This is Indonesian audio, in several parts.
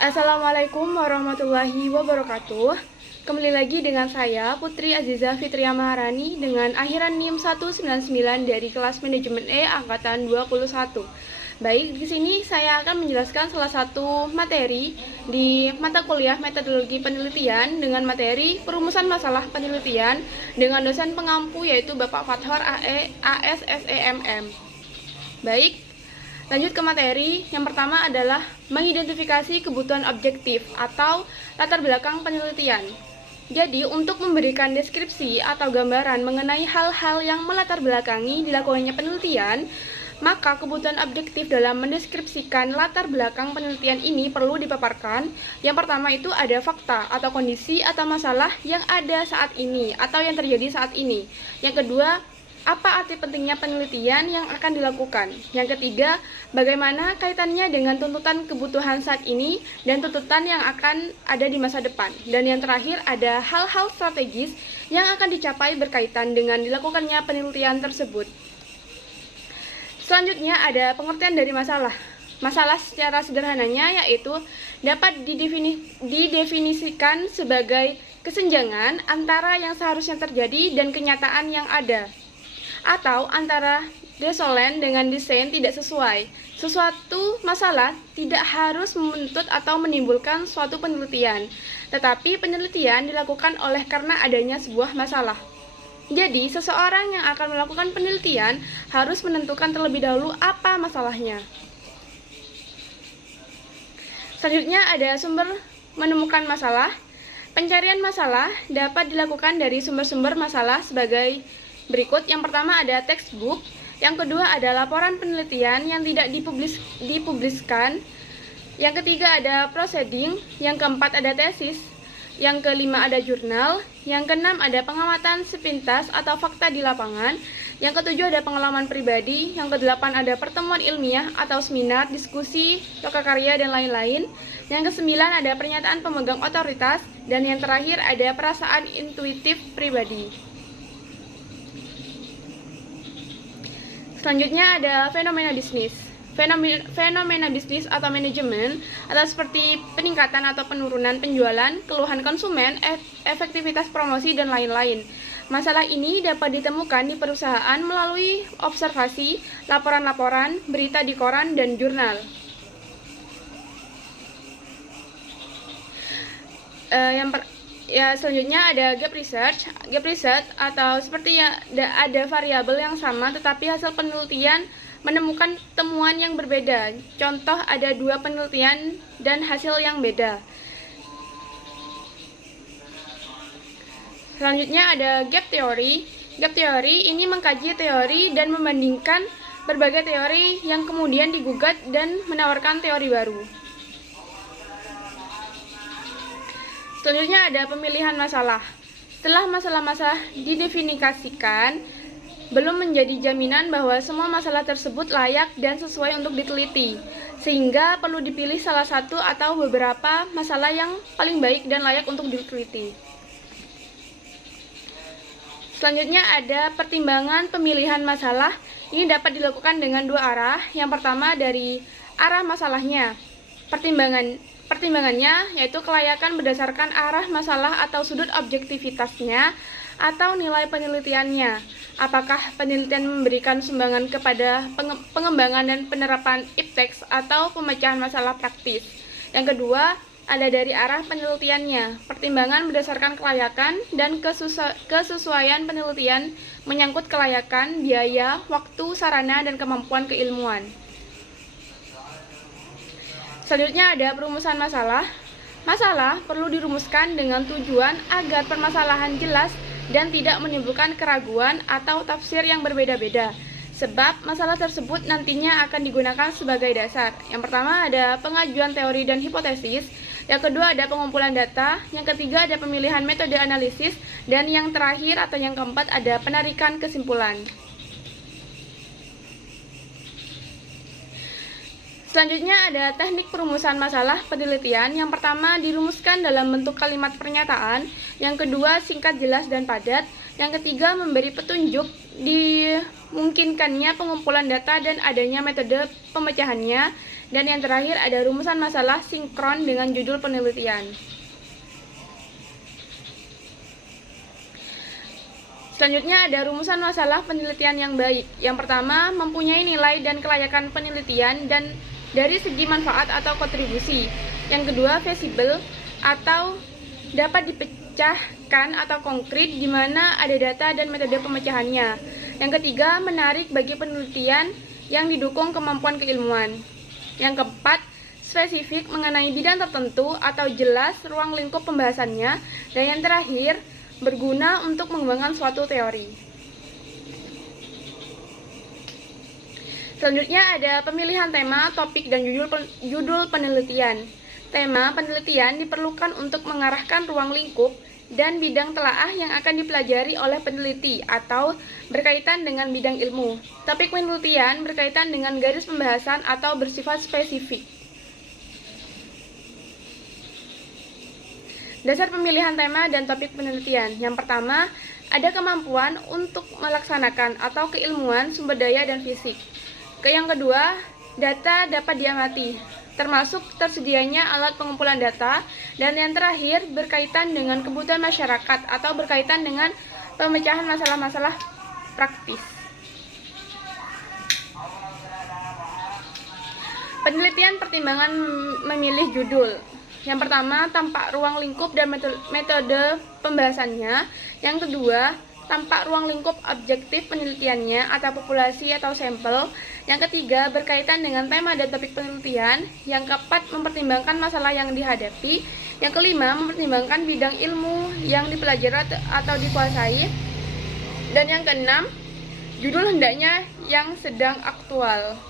Assalamualaikum warahmatullahi wabarakatuh. Kembali lagi dengan saya, Putri Aziza Fitria Maharani dengan akhiran NIM 199 dari kelas Manajemen E Angkatan 21. Baik, di sini saya akan menjelaskan salah satu materi di mata kuliah Metodologi Penelitian dengan materi Perumusan Masalah Penelitian dengan dosen pengampu yaitu Bapak Fathor ASSEMM. Baik, lanjut ke materi. Yang pertama adalah mengidentifikasi kebutuhan objektif atau latar belakang penelitian. Jadi, untuk memberikan deskripsi atau gambaran mengenai hal-hal yang melatar belakangi dilakukannya penelitian, maka kebutuhan objektif dalam mendeskripsikan latar belakang penelitian ini perlu dipaparkan. Yang pertama itu ada fakta atau kondisi atau masalah yang ada saat ini atau yang terjadi saat ini. Yang kedua, apa arti pentingnya penelitian yang akan dilakukan? Yang ketiga, bagaimana kaitannya dengan tuntutan kebutuhan saat ini dan tuntutan yang akan ada di masa depan? Dan yang terakhir, ada hal-hal strategis yang akan dicapai berkaitan dengan dilakukannya penelitian tersebut. Selanjutnya ada pengertian dari masalah. Masalah secara sederhananya yaitu dapat didefinisikan sebagai kesenjangan antara yang seharusnya terjadi dan kenyataan yang ada, atau antara desolen dengan desain tidak sesuai. Suatu masalah tidak harus menuntut atau menimbulkan suatu penelitian, tetapi penelitian dilakukan oleh karena adanya sebuah masalah. Jadi, seseorang yang akan melakukan penelitian harus menentukan terlebih dahulu apa masalahnya. Selanjutnya ada sumber menemukan masalah. Pencarian masalah dapat dilakukan dari sumber-sumber masalah sebagai berikut. Yang pertama ada textbook, yang kedua ada laporan penelitian yang tidak dipubliskan, yang ketiga ada proceeding, yang keempat ada tesis, yang kelima ada jurnal, yang keenam ada pengamatan sepintas atau fakta di lapangan, yang ketujuh ada pengalaman pribadi, yang kedelapan ada pertemuan ilmiah atau seminar, diskusi, lokakarya, dan lain-lain, yang kesembilan ada pernyataan pemegang otoritas, dan yang terakhir ada perasaan intuitif pribadi. Selanjutnya ada fenomena bisnis. Fenomena bisnis atau manajemen atau seperti peningkatan atau penurunan penjualan, keluhan konsumen, efektivitas promosi, dan lain-lain. Masalah ini dapat ditemukan di perusahaan melalui observasi, laporan-laporan, berita di koran, dan jurnal. Selanjutnya ada gap research. Gap research atau seperti ada variabel yang sama tetapi hasil penelitian menemukan temuan yang berbeda. Contoh ada dua penelitian dan hasil yang beda. Selanjutnya ada gap theory. Gap theory ini mengkaji teori dan membandingkan berbagai teori yang kemudian digugat dan menawarkan teori baru. Selanjutnya ada pemilihan masalah. Setelah masalah-masalah didefinisikan, belum menjadi jaminan bahwa semua masalah tersebut layak dan sesuai untuk diteliti, sehingga perlu dipilih salah satu atau beberapa masalah yang paling baik dan layak untuk diteliti. Selanjutnya ada pertimbangan pemilihan masalah. Ini dapat dilakukan dengan dua arah. Yang pertama dari arah masalahnya. Pertimbangannya yaitu kelayakan berdasarkan arah masalah atau sudut objektivitasnya atau nilai penelitiannya. Apakah penelitian memberikan sumbangan kepada pengembangan dan penerapan ipteks atau pemecahan masalah praktis. Yang kedua, ada dari arah penelitiannya. Pertimbangan berdasarkan kelayakan dan kesesuaian penelitian menyangkut kelayakan, biaya, waktu, sarana, dan kemampuan keilmuan. Selanjutnya ada perumusan masalah. Masalah perlu dirumuskan dengan tujuan agar permasalahan jelas dan tidak menimbulkan keraguan atau tafsir yang berbeda-beda, sebab masalah tersebut nantinya akan digunakan sebagai dasar. Yang pertama ada pengajuan teori dan hipotesis, yang kedua ada pengumpulan data, yang ketiga ada pemilihan metode analisis, dan yang terakhir atau yang keempat ada penarikan kesimpulan. Selanjutnya ada teknik perumusan masalah penelitian. Yang pertama dirumuskan dalam bentuk kalimat pernyataan, yang kedua singkat, jelas, dan padat, yang ketiga memberi petunjuk di memungkinkannya pengumpulan data dan adanya metode pemecahannya. Dan yang terakhir ada rumusan masalah sinkron dengan judul penelitian. Selanjutnya ada rumusan masalah penelitian yang baik. Yang pertama, mempunyai nilai dan kelayakan penelitian dan dari segi manfaat atau kontribusi. Yang kedua, feasible atau dapat dipecahkan atau konkret di mana ada data dan metode pemecahannya. Yang ketiga, menarik bagi penelitian yang didukung kemampuan keilmuan. Yang keempat, spesifik mengenai bidang tertentu atau jelas ruang lingkup pembahasannya. Dan yang terakhir, berguna untuk mengembangkan suatu teori. Selanjutnya ada pemilihan tema, topik, dan judul penelitian. Tema penelitian diperlukan untuk mengarahkan ruang lingkup dan bidang telaah yang akan dipelajari oleh peneliti atau berkaitan dengan bidang ilmu. Topik penelitian berkaitan dengan garis pembahasan atau bersifat spesifik. Dasar pemilihan tema dan topik penelitian. Yang pertama, ada kemampuan untuk melaksanakan atau keilmuan, sumber daya, dan fisik. Yang kedua, data dapat diamati, termasuk tersedianya alat pengumpulan data. Dan yang terakhir, berkaitan dengan kebutuhan masyarakat atau berkaitan dengan pemecahan masalah-masalah praktis. Penelitian pertimbangan memilih judul. Yang pertama, tampak ruang lingkup dan metode pembahasannya. Yang kedua, tampak ruang lingkup objektif penelitiannya atau populasi atau sampel. Yang ketiga, berkaitan dengan tema dan topik penelitian. Yang keempat, mempertimbangkan masalah yang dihadapi. Yang kelima, mempertimbangkan bidang ilmu yang dipelajari atau dikuasai. Dan yang keenam, judul hendaknya yang sedang aktual.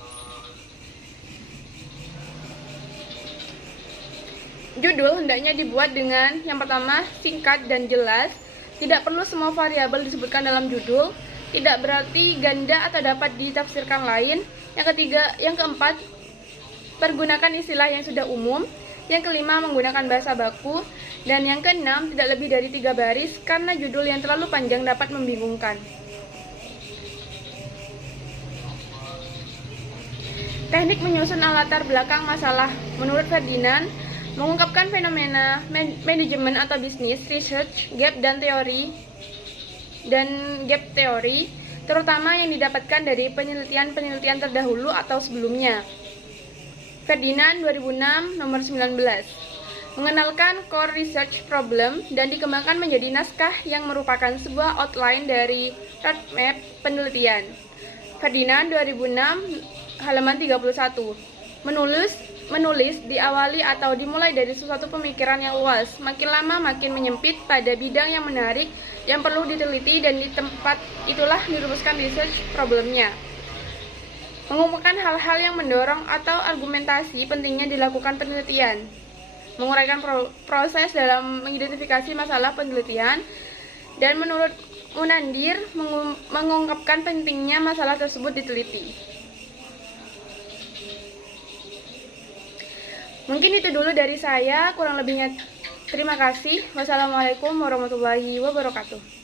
Judul hendaknya dibuat dengan yang pertama, singkat dan jelas. Tidak perlu semua variabel disebutkan dalam judul. Tidak berarti ganda atau dapat ditafsirkan lain. Yang keempat, pergunakan istilah yang sudah umum. Yang kelima, menggunakan bahasa baku. Dan yang keenam, tidak lebih dari 3 baris karena judul yang terlalu panjang dapat membingungkan. Teknik menyusun latar belakang masalah. Menurut Ferdinand, mengungkapkan fenomena manajemen atau bisnis, research, gap teori, terutama yang didapatkan dari penelitian-penelitian terdahulu atau sebelumnya. Ferdinand 2006 nomor 19. Mengenalkan core research problem dan dikembangkan menjadi naskah yang merupakan sebuah outline dari roadmap penelitian. Ferdinand 2006 halaman 31. Menulis diawali atau dimulai dari sesuatu pemikiran yang luas, makin lama makin menyempit pada bidang yang menarik yang perlu diteliti, dan di tempat itulah dirumuskan research problemnya. Mengumpulkan hal-hal yang mendorong atau argumentasi pentingnya dilakukan penelitian. Menguraikan proses dalam mengidentifikasi masalah penelitian, dan menurut Munandir mengungkapkan pentingnya masalah tersebut diteliti. Mungkin itu dulu dari saya, kurang lebihnya terima kasih. Wassalamualaikum warahmatullahi wabarakatuh.